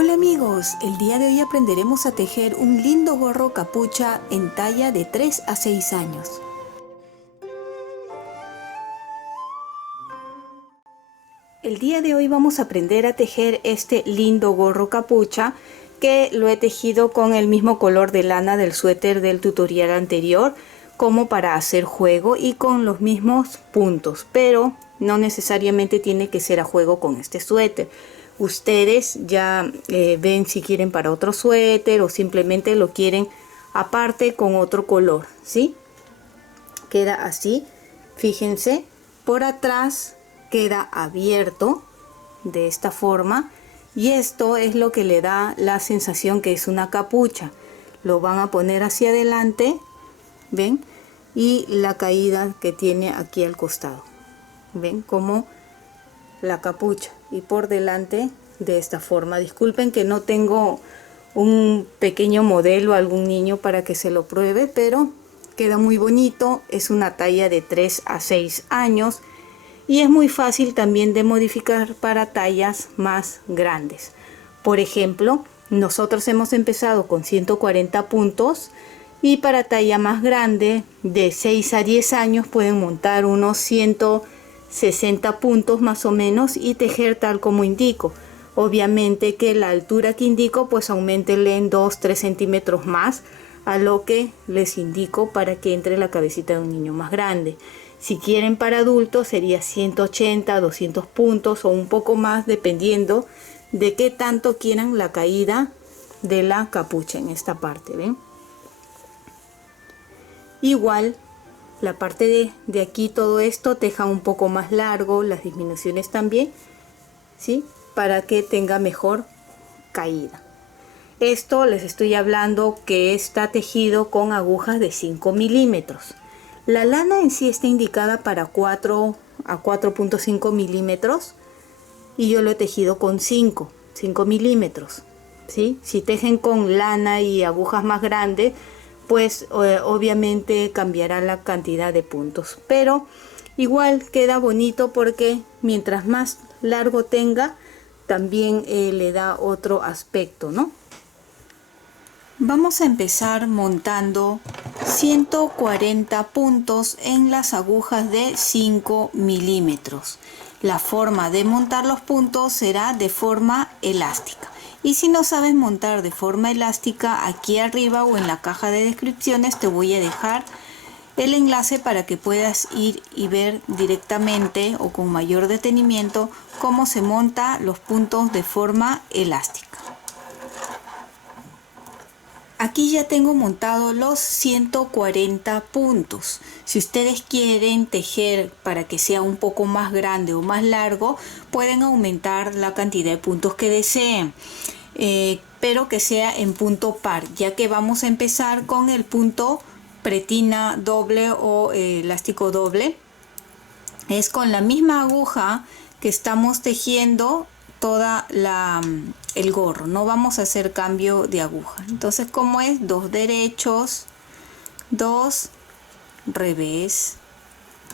Hola amigos, el día de hoy aprenderemos a tejer un lindo gorro capucha en talla de 3 a 6 años. El día de hoy vamos a aprender a tejer este lindo gorro capucha que lo he tejido con el mismo color de lana del suéter del tutorial anterior, como para hacer juego y con los mismos puntos, pero no necesariamente tiene que ser a juego con este suéter. Ustedes ya ven si quieren para otro suéter o simplemente lo quieren aparte con otro color, ¿sí? Queda así, fíjense, por atrás queda abierto de esta forma y esto es lo que le da la sensación que es una capucha. Lo van a poner hacia adelante, ven, y la caída que tiene aquí al costado, ven como la capucha, y por delante de esta forma. Disculpen que no tengo un pequeño modelo, algún niño para que se lo pruebe, pero queda muy bonito. Es una talla de 3 a 6 años y es muy fácil también de modificar para tallas más grandes. Por ejemplo, nosotros hemos empezado con 140 puntos y para talla más grande de 6 a 10 años pueden montar unos 160 puntos más o menos y tejer tal como indico. Obviamente que la altura que indico pues aumentenle en 2-3 centímetros más a lo que les indico para que entre la cabecita de un niño más grande. Si quieren para adultos sería 180, 200 puntos o un poco más dependiendo de qué tanto quieran la caída de la capucha en esta parte, ¿ven? Igual la parte de aquí, todo esto teja un poco más largo, las disminuciones también, ¿sí? Para que tenga mejor caída. Esto les estoy hablando que está tejido con agujas de 5 milímetros. La lana en sí está indicada para 4 a 4.5 milímetros y yo lo he tejido con 5 milímetros, ¿sí? Si tejen con lana y agujas más grandes, pues obviamente cambiará la cantidad de puntos, pero igual queda bonito porque mientras más largo tenga también le da otro aspecto, ¿no? Vamos a empezar montando 140 puntos en las agujas de 5 milímetros. La forma de montar los puntos será de forma elástica. Y si no sabes montar de forma elástica, aquí arriba o en la caja de descripciones te voy a dejar el enlace para que puedas ir y ver directamente o con mayor detenimiento cómo se monta los puntos de forma elástica. Aquí ya tengo montado los 140 puntos. Si ustedes quieren tejer para que sea un poco más grande o más largo, pueden aumentar la cantidad de puntos que deseen, pero que sea en punto par, ya que vamos a empezar con el punto pretina doble o elástico doble. Es con la misma aguja que estamos tejiendo toda el gorro, no vamos a hacer cambio de aguja. Entonces, como es 2 derechos, 2 revés,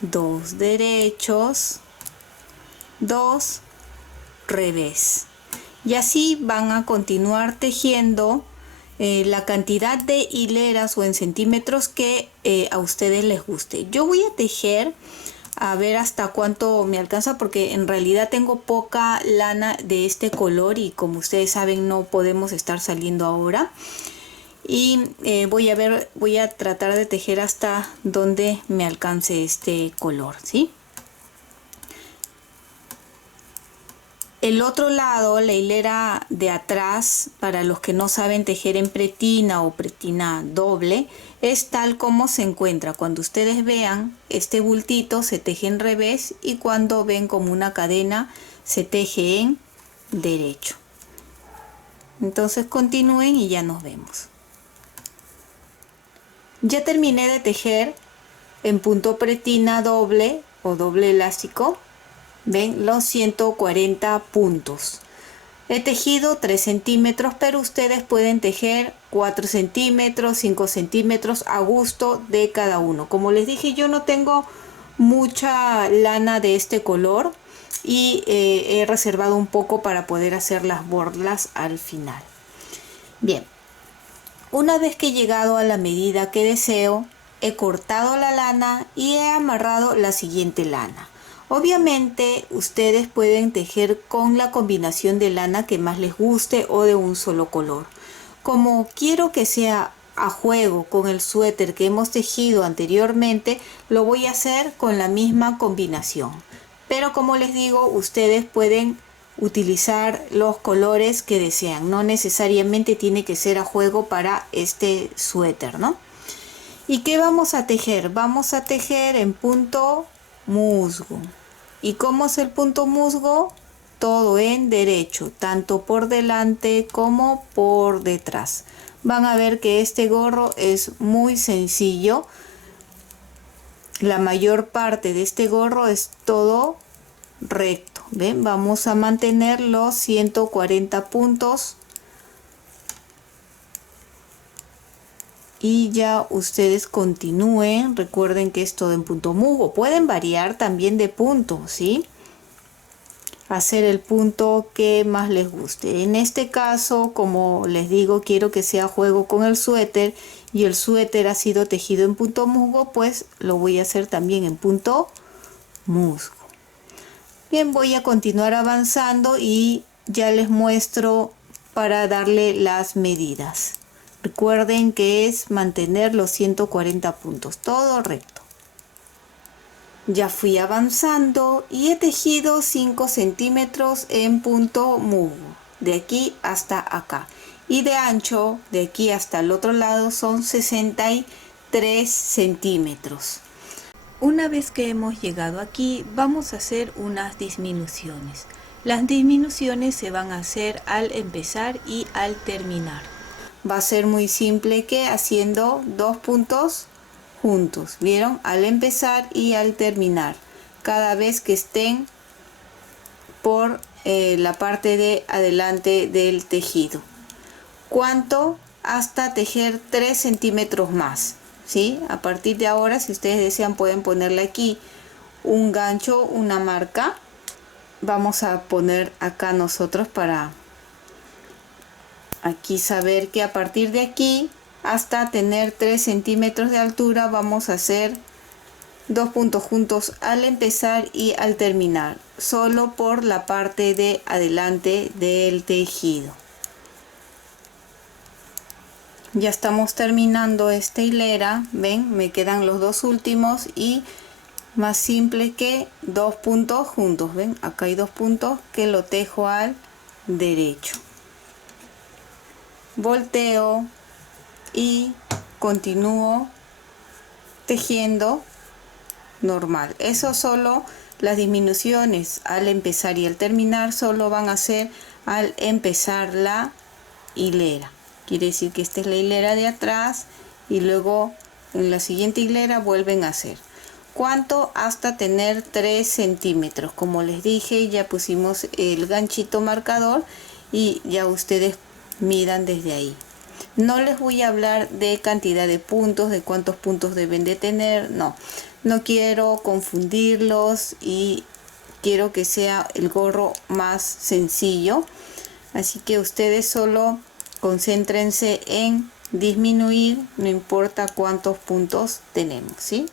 2 derechos, 2 revés, y así van a continuar tejiendo la cantidad de hileras o en centímetros que a ustedes les guste. Yo voy a tejer a ver hasta cuánto me alcanza, porque en realidad tengo poca lana de este color y como ustedes saben no podemos estar saliendo ahora, y voy a tratar de tejer hasta donde me alcance este color, ¿sí? El otro lado, la hilera de atrás, para los que no saben tejer en pretina o pretina doble, es tal como se encuentra. Cuando ustedes vean este bultito se teje en revés y cuando ven como una cadena se teje en derecho. Entonces continúen y ya nos vemos. Ya terminé de tejer en punto pretina doble o doble elástico. Ven los 140 puntos. He tejido 3 centímetros, pero ustedes pueden tejer 4 centímetros, 5 centímetros a gusto de cada uno. Como les dije, yo no tengo mucha lana de este color, y he reservado un poco para poder hacer las borlas al final. Bien, una vez que he llegado a la medida que deseo, he cortado la lana y he amarrado la siguiente lana. Obviamente ustedes pueden tejer con la combinación de lana que más les guste o de un solo color. Como quiero que sea a juego con el suéter que hemos tejido anteriormente, lo voy a hacer con la misma combinación. Pero como les digo, ustedes pueden utilizar los colores que desean. No necesariamente tiene que ser a juego para este suéter, ¿no? ¿Y qué vamos a tejer? Vamos a tejer en punto musgo. ¿Y cómo es el punto musgo? Todo en derecho, tanto por delante como por detrás. Van a ver que este gorro es muy sencillo. La mayor parte de este gorro es todo recto. ¿Ven? Vamos a mantener los 140 puntos. Y ya ustedes continúen. Recuerden que es todo en punto musgo. Pueden variar también de punto, ¿sí? Hacer el punto que más les guste. En este caso, como les digo, quiero que sea juego con el suéter y el suéter ha sido tejido en punto musgo, pues lo voy a hacer también en punto musgo. Bien, voy a continuar avanzando y ya les muestro para darle las medidas. Recuerden que es mantener los 140 puntos, todo recto. Ya fui avanzando y he tejido 5 centímetros en punto musgo, de aquí hasta acá. Y de ancho, de aquí hasta el otro lado, son 63 centímetros. Una vez que hemos llegado aquí, vamos a hacer unas disminuciones. Las disminuciones se van a hacer al empezar y al terminar. Va a ser muy simple que haciendo 2 puntos juntos, ¿vieron? Al empezar y al terminar, cada vez que estén por la parte de adelante del tejido. ¿Cuánto? Hasta tejer 3 centímetros más, ¿sí? A partir de ahora, si ustedes desean, pueden ponerle aquí un gancho, una marca. Vamos a poner acá nosotros para aquí saber que a partir de aquí hasta tener 3 centímetros de altura vamos a hacer 2 puntos juntos al empezar y al terminar, solo por la parte de adelante del tejido. Ya estamos terminando esta hilera, ven, me quedan los dos últimos y más simple que 2 puntos juntos, ven, acá hay 2 puntos que lo tejo al derecho. Volteo y continúo tejiendo normal. Eso solo las disminuciones al empezar y al terminar solo van a ser al empezar la hilera. Quiere decir que esta es la hilera de atrás y luego en la siguiente hilera vuelven a hacer. ¿Cuánto? Hasta tener 3 centímetros. Como les dije, ya pusimos el ganchito marcador y ya ustedes midan desde ahí. No les voy a hablar de cantidad de puntos, de cuántos puntos deben de tener, no quiero confundirlos y quiero que sea el gorro más sencillo, así que ustedes solo concéntrense en disminuir, no importa cuántos puntos tenemos, ¿sí?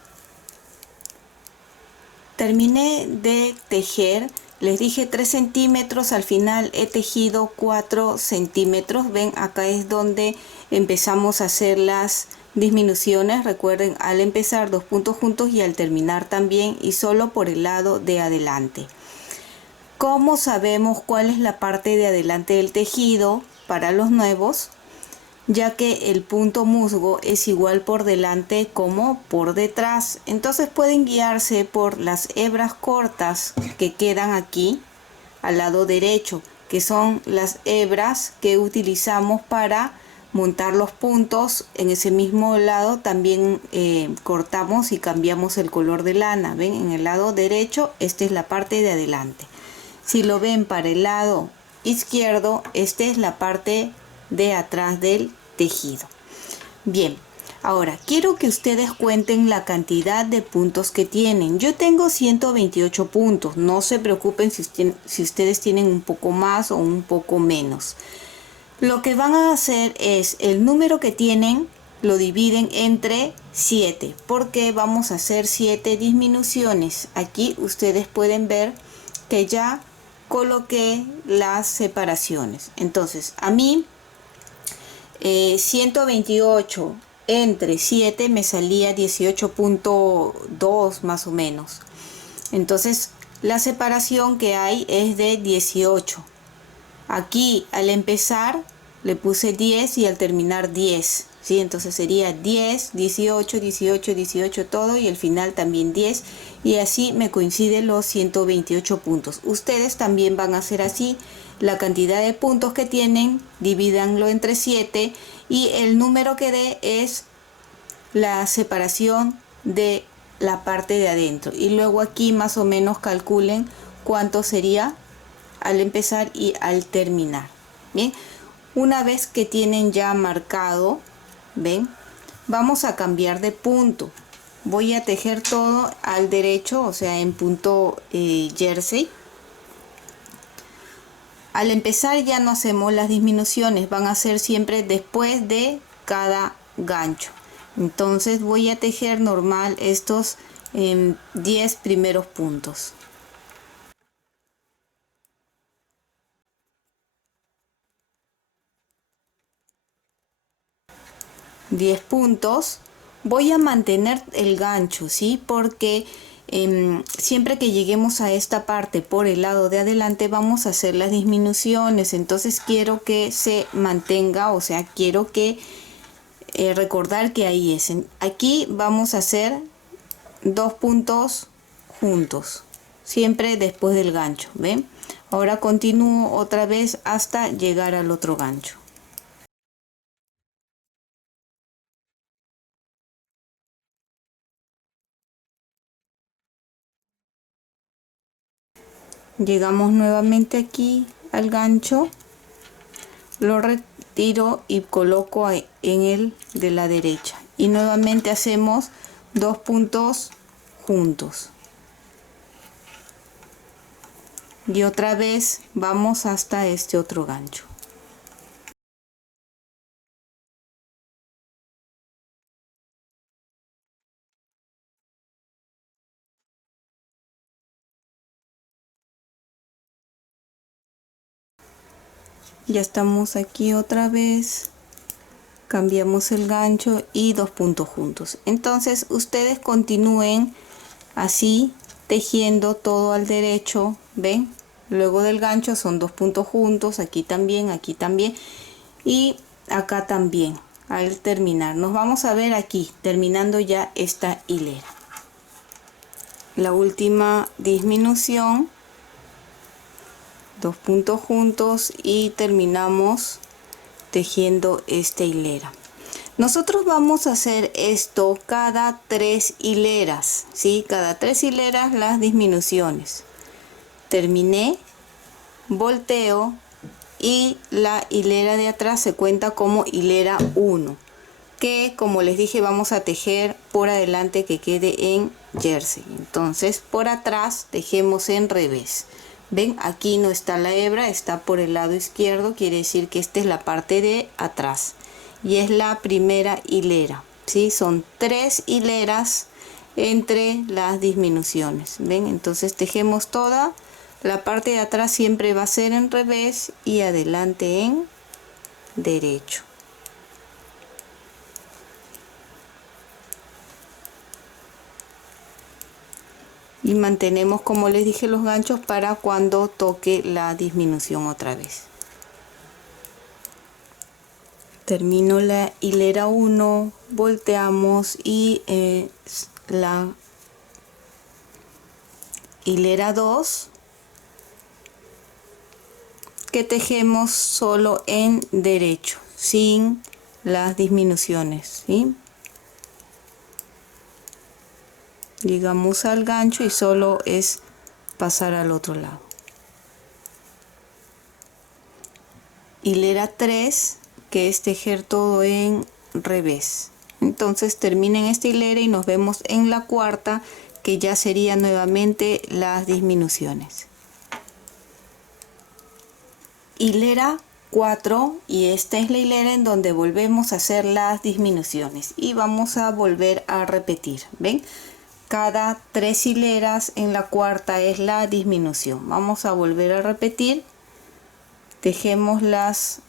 Terminé de tejer. Les dije 3 centímetros, al final he tejido 4 centímetros. Ven, acá es donde empezamos a hacer las disminuciones. Recuerden, al empezar 2 puntos juntos y al terminar también, y solo por el lado de adelante. ¿Cómo sabemos cuál es la parte de adelante del tejido para los nuevos? Ya que el punto musgo es igual por delante como por detrás, entonces pueden guiarse por las hebras cortas que quedan aquí al lado derecho, que son las hebras que utilizamos para montar los puntos. En ese mismo lado también cortamos y cambiamos el color de lana. Ven, en el lado derecho esta es la parte de adelante. Si lo ven para el lado izquierdo, esta es la parte de atrás del tejido. Bien, Ahora, quiero que ustedes cuenten la cantidad de puntos que tienen. Yo tengo 128 puntos. No se preocupen si ustedes tienen un poco más o un poco menos. Lo que van a hacer es el número que tienen lo dividen entre 7 porque vamos a hacer 7 disminuciones. Aquí ustedes pueden ver que ya coloqué las separaciones. Entonces a mí 128 entre 7 me salía 18.2 más o menos. Entonces la separación que hay es de 18. Aquí al empezar le puse 10 y al terminar 10, ¿sí? Entonces sería 10, 18, 18, 18 todo y al final también 10 y así me coinciden los 128 puntos. Ustedes también van a hacer así. La cantidad de puntos que tienen, divídanlo entre 7 y el número que dé es la separación de la parte de adentro. Y luego aquí más o menos calculen cuánto sería al empezar y al terminar. Bien, una vez que tienen ya marcado, ven, vamos a cambiar de punto. Voy a tejer todo al derecho, o sea en punto jersey. Al empezar ya no hacemos las disminuciones, van a ser siempre después de cada gancho. Entonces voy a tejer normal estos 10 primeros puntos. 10 puntos. Voy a mantener el gancho, ¿sí? Porque siempre que lleguemos a esta parte por el lado de adelante vamos a hacer las disminuciones. Entonces quiero que se mantenga, o sea, quiero que recordar que ahí es. Aquí vamos a hacer 2 puntos juntos, siempre después del gancho, ¿ven? Ahora continúo otra vez hasta llegar al otro gancho. Llegamos nuevamente aquí al gancho, lo retiro y coloco en el de la derecha y nuevamente hacemos 2 puntos juntos y otra vez vamos hasta este otro gancho. Ya estamos aquí otra vez, cambiamos el gancho y 2 puntos juntos. Entonces ustedes continúen así tejiendo todo al derecho, ven, luego del gancho son 2 puntos juntos, aquí también y acá también. Al terminar nos vamos a ver aquí terminando ya esta hilera, la última disminución, 2 puntos juntos y terminamos tejiendo esta hilera. Nosotros vamos a hacer esto cada 3 hileras, ¿sí? Cada 3 hileras las disminuciones. Terminé, volteo y la hilera de atrás se cuenta como hilera 1, que como les dije vamos a tejer por adelante que quede en jersey. Entonces por atrás tejemos en revés. Ven, aquí no está la hebra, está por el lado izquierdo, quiere decir que esta es la parte de atrás y es la primera hilera, ¿sí? Son 3 hileras entre las disminuciones. Ven, entonces tejemos toda la parte de atrás, siempre va a ser en revés y adelante en derecho. Y mantenemos, como les dije, los ganchos para cuando toque la disminución otra vez. Termino la hilera 1, volteamos y la hilera 2 que tejemos solo en derecho sin las disminuciones, ¿sí? Llegamos al gancho y solo es pasar al otro lado. Hilera 3, que es tejer todo en revés. Entonces terminen esta hilera y nos vemos en la cuarta, que ya sería nuevamente las disminuciones. Hilera 4, y esta es la hilera en donde volvemos a hacer las disminuciones y vamos a volver a repetir. ¿Ven? Cada 3 hileras en la cuarta es la disminución. Vamos a volver a repetir. Tejemos las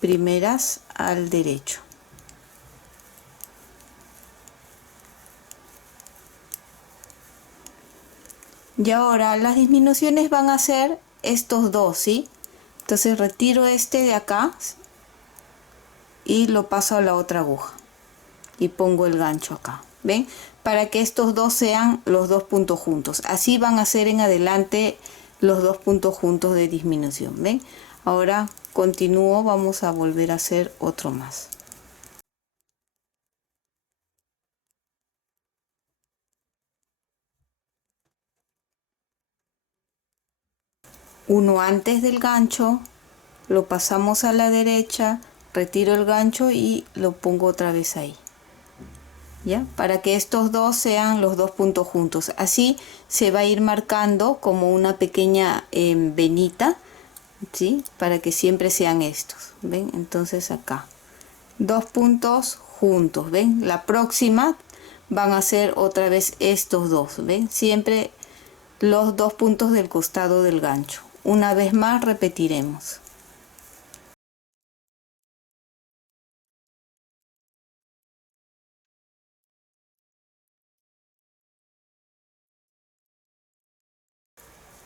primeras al derecho. Y ahora las disminuciones van a ser estos dos, ¿sí? Entonces retiro este de acá y lo paso a la otra aguja y pongo el gancho acá, ¿ven? Para que estos dos sean los dos puntos juntos. Así van a ser en adelante los dos puntos juntos de disminución, ¿ven? Ahora continúo, vamos a volver a hacer otro más. Uno antes del gancho, lo pasamos a la derecha, retiro el gancho y lo pongo otra vez ahí. ¿Ya? Para que estos dos sean los dos puntos juntos. Así se va a ir marcando como una pequeña venita, ¿sí? Para que siempre sean estos. ¿Ven? Entonces acá. Dos puntos juntos. ¿Ven? La próxima van a ser otra vez estos dos. ¿Ven? Siempre los dos puntos del costado del gancho. Una vez más repetiremos.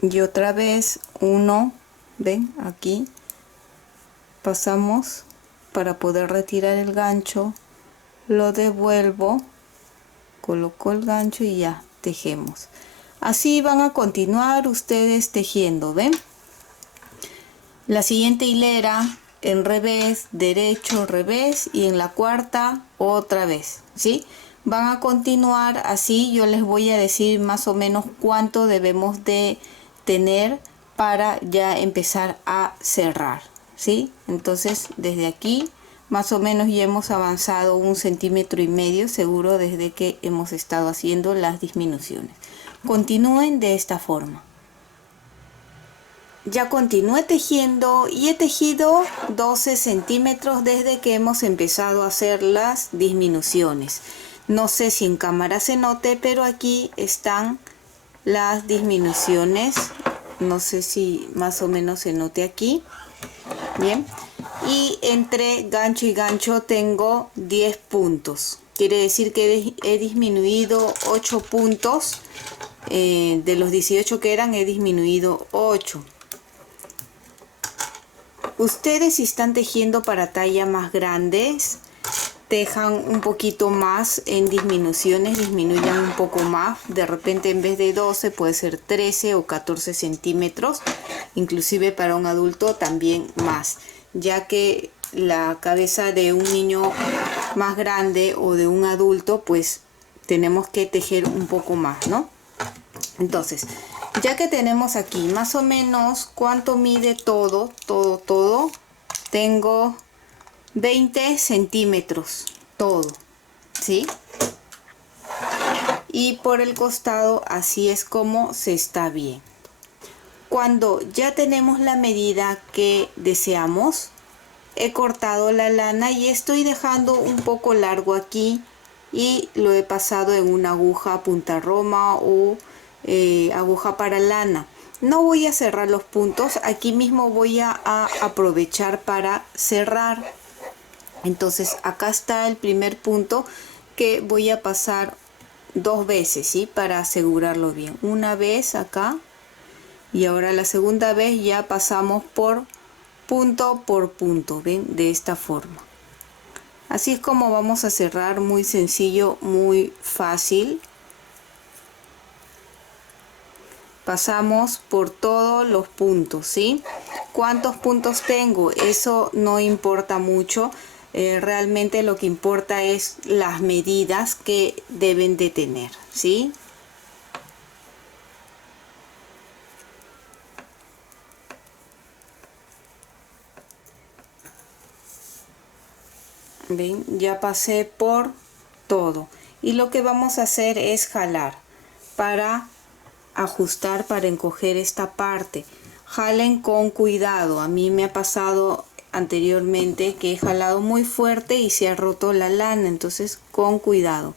Y otra vez uno, ven aquí, pasamos para poder retirar el gancho, lo devuelvo, coloco el gancho y ya tejemos. Así van a continuar ustedes tejiendo, ven. La siguiente hilera en revés, derecho, revés, y en la cuarta otra vez, ¿sí? Van a continuar así. Yo les voy a decir más o menos cuánto debemos de tener para ya empezar a cerrar, ¿sí? Entonces desde aquí más o menos ya hemos avanzado 1,5 centímetros seguro desde que hemos estado haciendo las disminuciones. Continúen de esta forma. Ya continué tejiendo y he tejido 12 centímetros desde que hemos empezado a hacer las disminuciones. No sé si en cámara se note, pero aquí están las disminuciones. No sé si más o menos se note aquí. Bien. Y entre gancho y gancho tengo 10 puntos. Quiere decir que he disminuido 8 puntos. De los 18 que eran, he disminuido 8. Ustedes, si están tejiendo para talla más grandes, tejan un poquito más en disminuciones, disminuyan un poco más. De repente, en vez de 12 puede ser 13 o 14 centímetros. Inclusive para un adulto también más, ya que la cabeza de un niño más grande o de un adulto, pues tenemos que tejer un poco más, ¿no? Entonces, ya que tenemos aquí más o menos cuánto mide todo, tengo 20 centímetros todo, ¿sí? Y por el costado así es como se está bien. Cuando ya tenemos la medida que deseamos, he cortado la lana y estoy dejando un poco largo aquí y lo he pasado en una aguja punta roma o aguja para lana. No voy a cerrar los puntos, aquí mismo voy a aprovechar para cerrar. Entonces acá está el primer punto que voy a pasar 2 veces, ¿sí? Para asegurarlo bien. Una vez acá y ahora la segunda vez ya pasamos por punto, ¿ven? De esta forma. Así es como vamos a cerrar, muy sencillo, muy fácil. Pasamos por todos los puntos, ¿sí? ¿Cuántos puntos tengo? Eso no importa mucho. Realmente lo que importa es las medidas que deben de tener, ¿sí? Ven, ya pasé por todo. Y lo que vamos a hacer es jalar para ajustar, para encoger esta parte. Jalen con cuidado. A mí me ha pasado anteriormente que he jalado muy fuerte y se ha roto la lana, entonces con cuidado.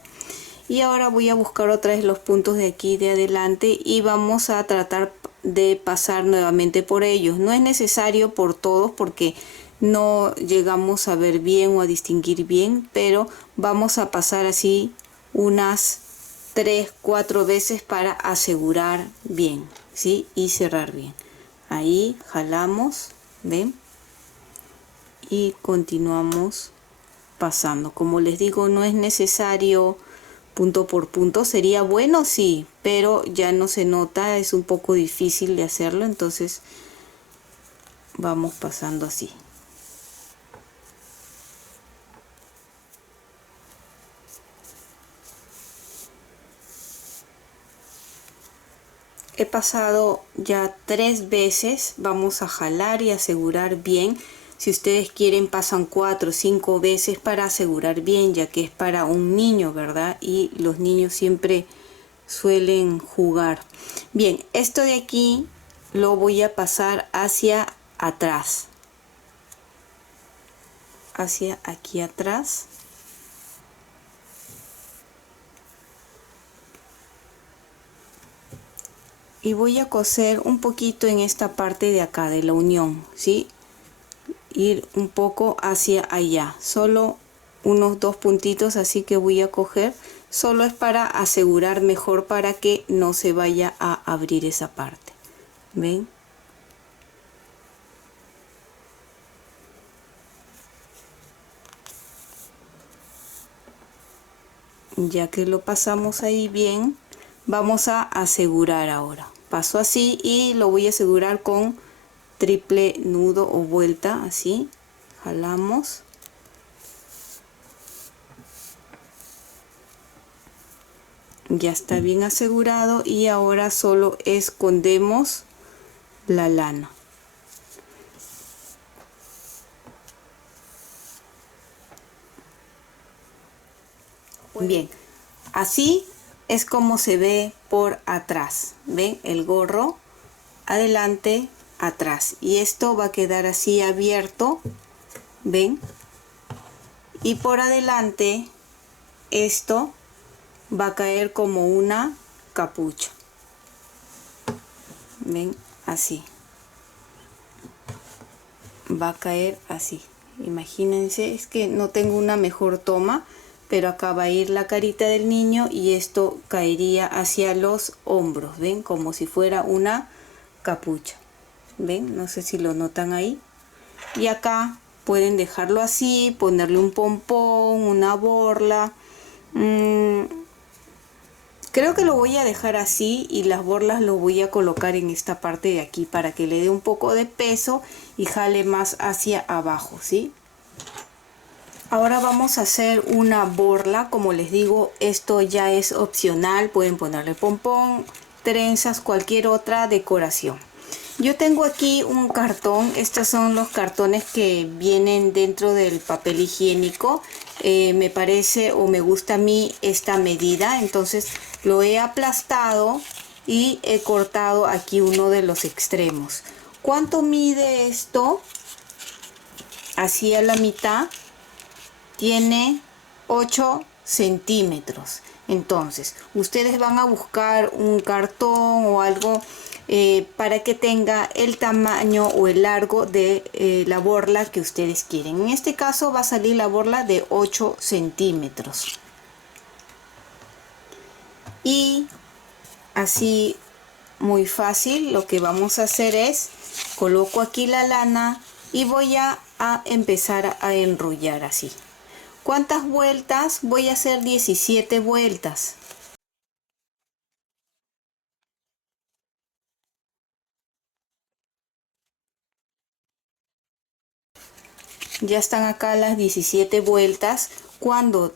Y ahora voy a buscar otra vez los puntos de aquí de adelante y vamos a tratar de pasar nuevamente por ellos. No es necesario por todos porque no llegamos a ver bien o a distinguir bien, pero vamos a pasar así unas 3-4 veces para asegurar bien, ¿sí? Y cerrar bien. Ahí jalamos, ¿ven? Y continuamos pasando. Como les digo, no es necesario punto por punto. Sería bueno, sí, pero ya no se nota, es un poco difícil de hacerlo, entonces vamos pasando así. He pasado ya 3 veces, vamos a jalar y asegurar bien. Si ustedes quieren pasan 4 o 5 veces para asegurar bien, ya que es para un niño, ¿verdad? Y los niños siempre suelen jugar. Bien, esto de aquí lo voy a pasar hacia atrás. Hacia aquí atrás. Y voy a coser un poquito en esta parte de acá, de la unión, ¿sí? Ir un poco hacia allá, solo unos 2 puntitos, así que voy a coger, solo es para asegurar mejor para que no se vaya a abrir esa parte, ¿ven? Ya que lo pasamos ahí bien, vamos a asegurar ahora. Paso así y lo voy a asegurar con triple nudo o vuelta, así, jalamos. Ya está bien asegurado y ahora solo escondemos la lana. Bien, así es como se ve por atrás. ¿Ven? El gorro adelante, atrás. Y esto va a quedar así abierto. ¿Ven? Y por adelante esto va a caer como una capucha. ¿Ven? Así. Va a caer así. Imagínense, es que no tengo una mejor toma, pero acá va a ir la carita del niño y esto caería hacia los hombros, ¿ven? Como si fuera una capucha, ¿ven? No sé si lo notan ahí. Y acá pueden dejarlo así, ponerle un pompón, una borla. Creo que lo voy a dejar así y las borlas lo voy a colocar en esta parte de aquí para que le dé un poco de peso y jale más hacia abajo, ¿sí? Ahora vamos a hacer una borla. Como les digo, esto ya es opcional, pueden ponerle pompón, trenzas, cualquier otra decoración. Yo tengo aquí un cartón, estos son los cartones que vienen dentro del papel higiénico. Me parece o me gusta a mí esta medida, entonces lo he aplastado y he cortado aquí uno de los extremos. ¿Cuánto mide esto? Así a la mitad. Tiene 8 centímetros. Entonces ustedes van a buscar un cartón o algo para que tenga el tamaño o el largo de la borla que ustedes quieren. En este caso va a salir la borla de 8 centímetros. Y así muy fácil, lo que vamos a hacer es coloco aquí la lana y voy a empezar a enrollar así. ¿Cuántas vueltas? Voy a hacer 17 vueltas. Ya están acá las 17 vueltas. Cuando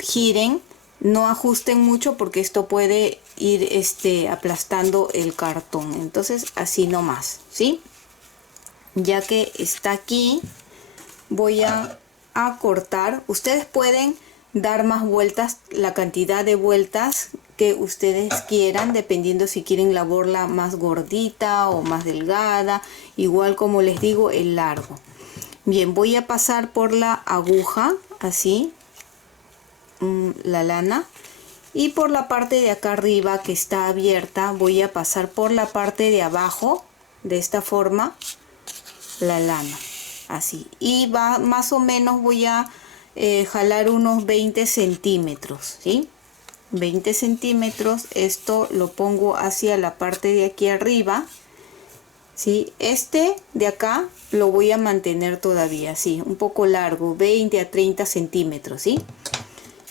giren, no ajusten mucho porque esto puede ir aplastando el cartón. Entonces así nomás, ¿sí? Ya que está aquí, voy a cortar. Ustedes pueden dar más vueltas, la cantidad de vueltas que ustedes quieran, dependiendo si quieren la borla más gordita o más delgada, igual como les digo, el largo. Bien, voy a pasar por la aguja, así, la lana, y por la parte de acá arriba que está abierta, voy a pasar por la parte de abajo, de esta forma, la lana, así, y va más o menos, voy a jalar unos 20 centímetros, ¿sí? 20 centímetros, esto lo pongo hacia la parte de aquí arriba, ¿sí? Este de acá lo voy a mantener todavía así, un poco largo, 20 a 30 centímetros, ¿sí?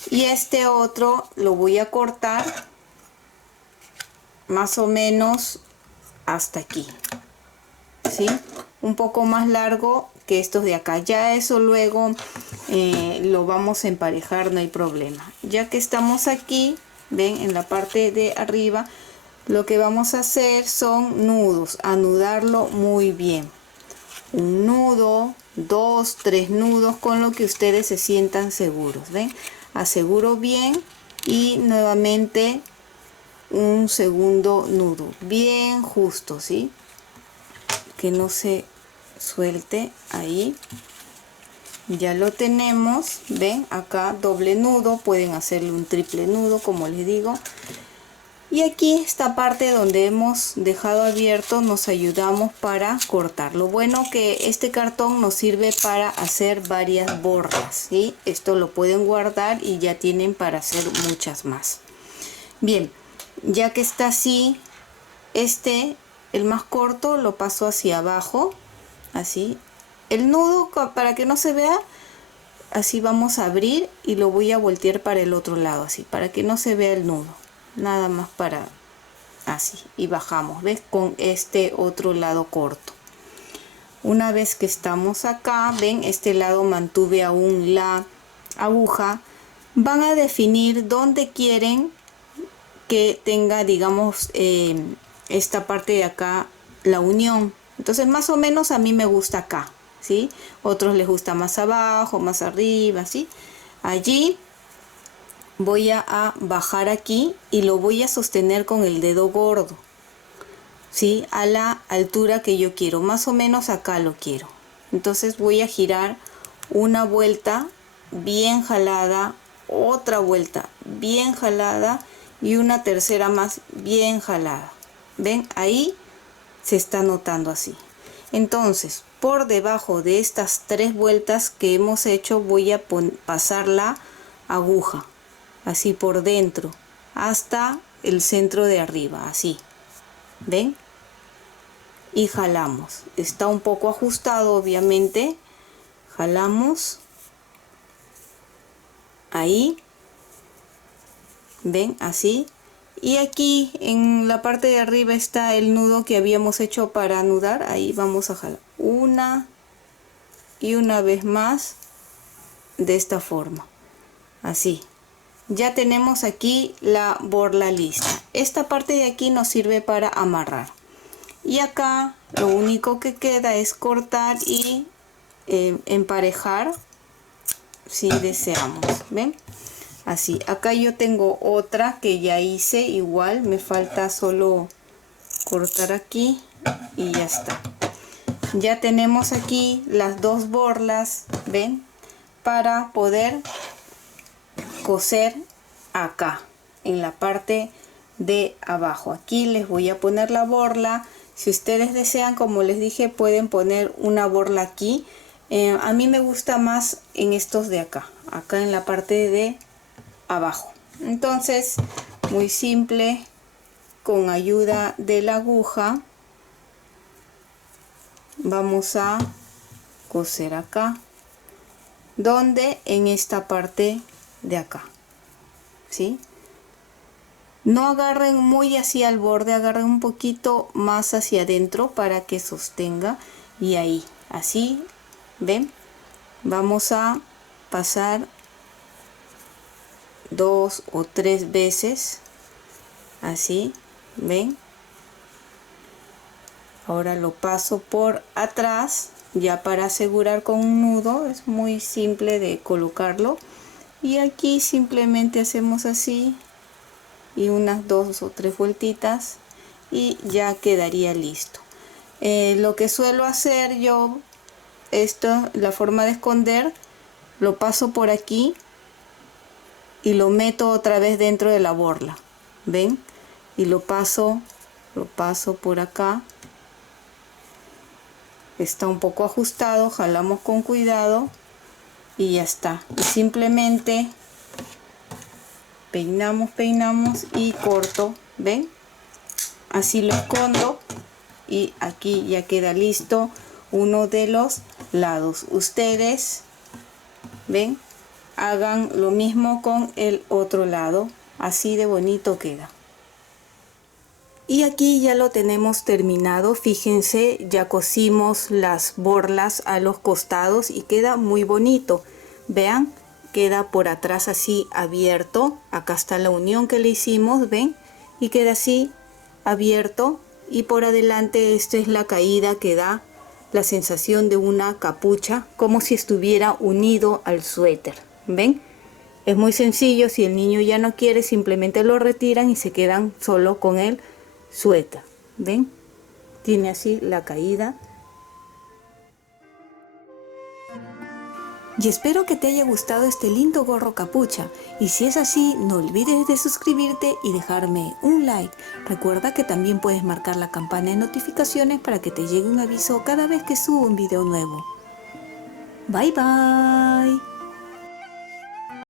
Y este otro lo voy a cortar más o menos hasta aquí, ¿sí? Un poco más largo que estos de acá. Ya eso luego lo vamos a emparejar, no hay problema. Ya que estamos aquí, ven, en la parte de arriba, lo que vamos a hacer son nudos, anudarlo muy bien. Un nudo, 2, 3 nudos, con lo que ustedes se sientan seguros, ven, aseguro bien y nuevamente un segundo nudo bien justo, ¿sí? Que no se suelte ahí. Ya lo tenemos, ven, acá doble nudo, pueden hacerle un triple nudo como les digo. Y aquí esta parte donde hemos dejado abierto nos ayudamos para cortar. Lo bueno que este cartón nos sirve para hacer varias borlas, ¿sí? Esto lo pueden guardar y ya tienen para hacer muchas más. Bien, ya que está así, el más corto, lo paso hacia abajo, así. El nudo, para que no se vea, así vamos a abrir y lo voy a voltear para el otro lado, así, para que no se vea el nudo. Nada más para así, y bajamos, ¿ves? Con este otro lado corto. Una vez que estamos acá, ven, este lado mantuve aún la aguja. Van a definir dónde quieren que tenga, digamos, esta parte de acá, la unión. Entonces más o menos a mí me gusta acá, ¿sí? Otros les gusta más abajo, más arriba, ¿sí? Allí voy a bajar aquí y lo voy a sostener con el dedo gordo, ¿sí? A la altura que yo quiero, más o menos acá lo quiero. Entonces voy a girar una vuelta bien jalada, otra vuelta bien jalada y una tercera más bien jalada. ¿Ven? Ahí se está notando así. Entonces, por debajo de estas 3 vueltas que hemos hecho, voy a pasar la aguja, así por dentro, hasta el centro de arriba, así. ¿Ven? Y jalamos. Está un poco ajustado, obviamente. Jalamos. Ahí. ¿Ven? Así. Y aquí en la parte de arriba está el nudo que habíamos hecho para anudar. Ahí vamos a jalar una y una vez más de esta forma, así. Ya tenemos aquí la borla lista. Esta parte de aquí nos sirve para amarrar y acá lo único que queda es cortar y emparejar si deseamos. ¿Ven? Así, acá yo tengo otra que ya hice igual, me falta solo cortar aquí y ya está. Ya tenemos aquí las 2 borlas, ven, para poder coser acá en la parte de abajo. Aquí les voy a poner la borla. Si ustedes desean, como les dije, pueden poner una borla aquí. A mí me gusta más en estos de acá en la parte de abajo. Entonces, muy simple, con ayuda de la aguja vamos a coser acá, donde en esta parte de acá, ¿sí? No agarren muy hacia el borde, agarren un poquito más hacia adentro para que sostenga, y ahí, así, ven, vamos a pasar 2 o 3 veces, así, ven. Ahora lo paso por atrás, ya para asegurar con un nudo, es muy simple de colocarlo. Y aquí simplemente hacemos así y unas 2 o 3 vueltitas y ya quedaría listo. Lo que suelo hacer yo, esto, la forma de esconder, lo paso por aquí y lo meto otra vez dentro de la borla, ¿ven? Y lo paso por acá. Está un poco ajustado, jalamos con cuidado y ya está. Y simplemente peinamos y corto, ¿ven? Así lo escondo y aquí ya queda listo uno de los lados. Ustedes, ¿ven? Hagan lo mismo con el otro lado, así de bonito queda. Y aquí ya lo tenemos terminado. Fíjense, ya cosimos las borlas a los costados y queda muy bonito. Vean, queda por atrás así abierto. Acá está la unión que le hicimos, ven, y queda así abierto, y por adelante esta es la caída que da la sensación de una capucha, como si estuviera unido al suéter. ¿Ven? Es muy sencillo. Si el niño ya no quiere, simplemente lo retiran y se quedan solo con el suéter. ¿Ven? Tiene así la caída. Y espero que te haya gustado este lindo gorro capucha, y si es así, no olvides de suscribirte y dejarme un like. Recuerda que también puedes marcar la campana de notificaciones para que te llegue un aviso cada vez que subo un video nuevo. Bye bye.